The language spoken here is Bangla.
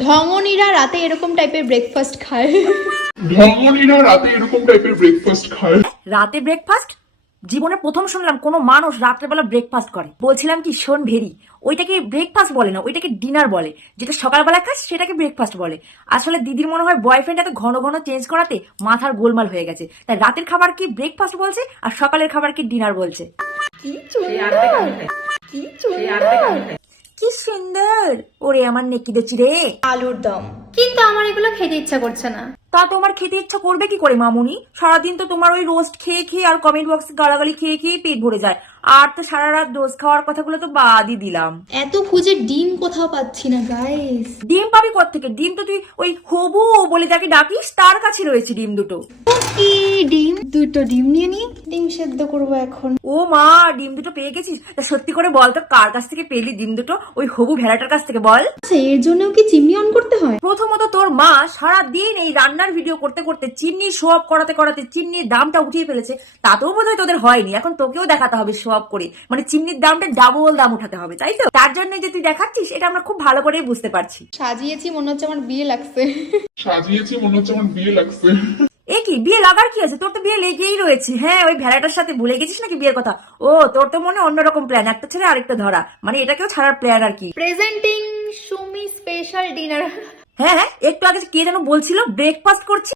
ঢঙনীরা রাতে এরকম টাইপের ব্রেকফাস্ট খায়। রাতে ব্রেকফাস্ট জীবনে প্রথম শুনলাম কোনো মানুষ রাত্রেবেলা ব্রেকফাস্ট করে। বলছিলাম কি শোন ভেরি, ওইটাকে ব্রেকফাস্ট বলে না, ওইটাকে ডিনার বলে। যেটা সকালবেলা খাস সেটাকে ব্রেকফাস্ট বলে। আসলে দিদির মনে হয় বয়ফ্রেন্ড এত ঘন ঘন চেঞ্জ করাতে মাথার গোলমাল হয়ে গেছে, তাই রাতের খাবার কি ব্রেকফাস্ট বলছে আর সকালের খাবার কি ডিনার বলছে। কি সুন্দর ওরে আমার নেকিদে চিরে। আলুর দম, কিন্তু আমার এগুলো খেতে ইচ্ছা করছে না। তা তোমার খেতে ইচ্ছা করবে কি করে মামুনি? সারাদিন তো তোমার ওই রোস্ট খেয়ে খেয়ে আর কমেন্ট বক্সে গালাগালি খেয়ে খেয়ে পেট ভরে যায়। আর তো সারা রাত রোজ খাওয়ার কথাগুলো তো বাদই দিলাম। এত খুঁজে ডিম কোথাও পাচ্ছি না গাইস। ডিম পাবি কোত্থেকে? ডিম তো তুই ওই হবু বলে যাকে ডাকিস তার কাছে রয়েছে ডিম দুটো। কি ডিম? দুটো ডিম নিয়ে নি, ডিম সেদ্ধ করবো এখন। ও মা, ডিম দুটো পেয়ে গেছিস? তা সত্যি করে বল তো কার কাছ থেকে পেলি ডিম দুটো? ওই হবু ভেড়াটার কাছ থেকে বল। আচ্ছা, এর জন্যও কি চিমনি অন করতে হয়? প্রথমত তোর মা সারাদিন এই রান্নার ভিডিও করতে করতে চিমনি শো অফ করাতে করাতে চিমনির দামটা উঠিয়ে ফেলেছে। তাতেও বোধহয় তোদের হয়নি, এখন তোকেও দেখাতে হবে শো অফ করে, মানে চিমনির দামটা ডাবল দাম উঠাতে হবে, তাই তো? তার জন্য যে তুই দেখাচ্ছিস এটা আমরা খুব ভালো করেই বুঝতে পারছি। সাজিয়েছি মনে হচ্ছে আমার বিয়ে লাগছে। এ কি বিয়ে লাগার কি আছে? তোর তো বিয়ে লেগেই রয়েছে। হ্যাঁ, ওই ভেড়াটার সাথে ভুলে গেছিস নাকি বিয়ের কথা? ও তোর তো মনে অন্যরকম প্ল্যান, একটা ছেড়ে আরেকটা ধরা, মানে এটাকেও ছাড়ার প্ল্যান আর কি। Presenting Sumi special dinner. হ্যাঁ হ্যাঁ, একটু আগে কে যেন বলছিল ব্রেকফাস্ট করছি।